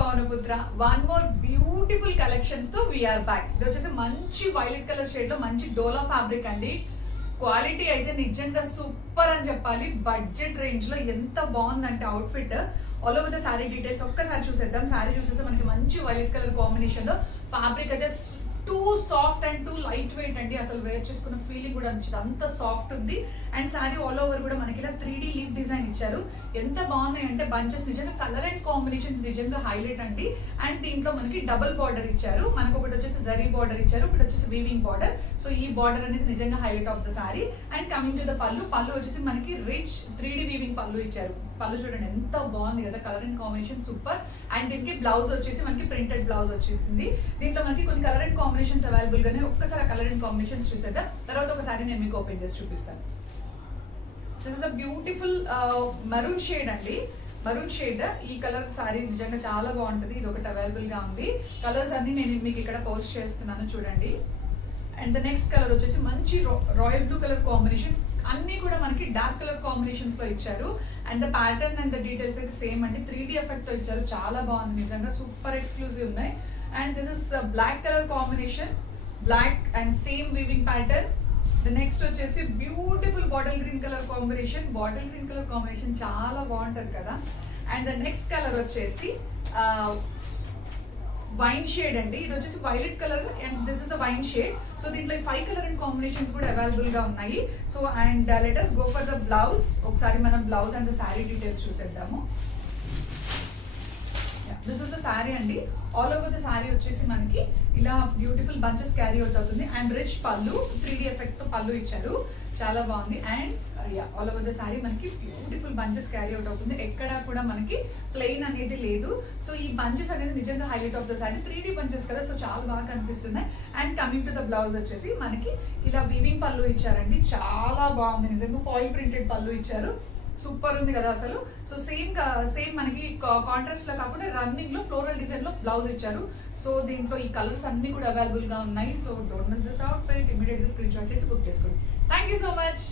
Pawanputra. One more beautiful collections తో we are back. ఇది వచ్చేసి మంచి వైలెట్ కలర్ షేడ్ లో మంచి డోలా ఫ్యాబ్రిక్ అండి. క్వాలిటీ అయితే నిజంగా సూపర్ అని చెప్పాలి. బడ్జెట్ రేంజ్ లో ఎంత బాగుందంటే outfit. All over the sorry details ఒక్కసారి చూసేద్దాం. సారీ చూసేస్తే మనకి మంచి వైలెట్ కలర్ కాంబినేషన్ లో ఫ్యాబ్రిక్ అయితే two soft and two light weight అండి. అసలు వేర్ చేసుకున్న ఫీలింగ్ కూడా అనిపించింది, అంత సాఫ్ట్ ఉంది. అండ్ సారీ ఆల్ ఓవర్ కూడా మనకి ఇలా 3D లీవ్ డిజైన్ ఇచ్చారు. ఎంత బాగున్నాయి అంటే బంచెస్ నిజంగా కలర్ అండ్ కాంబినేషన్స్ నిజంగా హైలైట్ అండి. అండ్ దీంట్లో మనకి డబుల్ బార్డర్ ఇచ్చారు. మనకు ఒకటి వచ్చేసి జరీ బార్డర్ ఇచ్చారు, ఒకటి వచ్చేసి వీవింగ్ బార్డర్. సో ఈ బార్డర్ అనేది నిజంగా highlight of the sorry. And coming to the పళ్ళు వచ్చేసి మనకి రిచ్ 3D వీవింగ్ పళ్ళు ఇచ్చారు. పళ్ళు చూడండి ఎంత బాగుంది కదా, colour and combination super. And దీనికి బ్లౌజ్ వచ్చేసి మనకి ప్రింటెడ్ బ్లౌజ్ వచ్చేసింది. దీంట్లో మనకి కొన్ని కలర్ అండ్ కాంబినేషన్స్ అవైలబుల్ గానే ఒక్కసారి ఆ కలర్ అండ్ కాంబినేషన్స్ చూసేద్దాం. తర్వాత ఒకసారి నేను మీకు ఓపెన్ చేసి చూపిస్తాను. This is a beautiful maroon shade అండి. మరూన్ షేడ్ ఈ కలర్ సారీ నిజంగా చాలా బాగుంటుంది. ఇది ఒకటి అవైలబుల్ గా ఉంది. కలర్స్ అన్ని నేను మీకు ఇక్కడ పోస్ట్ చేస్తున్నాను చూడండి. అండ్ ద నెక్స్ట్ కలర్ వచ్చేసి మంచి రాయల్ బ్లూ కలర్ కాంబినేషన్. అన్ని కూడా మనకి డార్క్ కలర్ కాంబినేషన్స్ లో ఇచ్చారు. And the pattern and the details అయితే సేమ్ అండి. 3D ఎఫెక్ట్ తో ఇచ్చారు. చాలా బాగుంది నిజంగా, సూపర్ ఎక్స్క్లూజివ్ ఉన్నాయి. And this is black colour combination, black and same weaving pattern. The next వచ్చేసి beautiful bottle green colour combination. Bottle green colour combination చాలా బాగుంటది కదా. అండ్ ద నెక్స్ట్ కలర్ వచ్చేసి వైన్ షేడ్ అండి. ఇది వచ్చేసి violet colour and this is the wine shade. So దీంట్లో 5 colour and combinations కూడా అవైలబుల్ గా ఉన్నాయి. So and let us go for the blouse. ఒకసారి మనం blouse and the sari details చూసేద్దాము. దిస్ ఇస్ ద శారీ అండి. ఆల్ ఓవర్ ద శారీ వచ్చేసి మనకి ఇలా బ్యూటిఫుల్ బంచెస్ క్యారీ అవుట్ అవుతుంది. అండ్ రిచ్ పళ్ళు 3D ఎఫెక్ట్ తో పళ్ళు ఇచ్చారు, చాలా బాగుంది. And all over the sari మనకి బ్యూటిఫుల్ బంచెస్ క్యారీ అవుట్ అవుతుంది. ఎక్కడా కూడా మనకి ప్లెయిన్ అనేది లేదు. సో ఈ బంచెస్ అనేది నిజంగా highlight of the sari. 3D bunches కదా, సో చాలా బాగా కనిపిస్తున్నాయి. And coming to the blouse వచ్చేసి మనకి ఇలా వీవింగ్ పళ్ళు ఇచ్చారండి. చాలా బాగుంది నిజంగా, ఫాయిల్ ప్రింటెడ్ పళ్ళు ఇచ్చారు. సూపర్ ఉంది కదా అసలు. సో సేమ్ మనకి కాంట్రాస్ట్ లో కాకుండా రన్నింగ్ లో ఫ్లోరల్ డిజైన్ లో బ్లౌజ్ ఇచ్చారు. సో దీంట్లో ఈ కలర్స్ అన్ని కూడా అవైలబుల్ గా ఉన్నాయి. So don't miss this outfit. Immediate గా స్క్రీన్ షాట్ చేసి బుక్ చేసుకోండి. Thank you so much.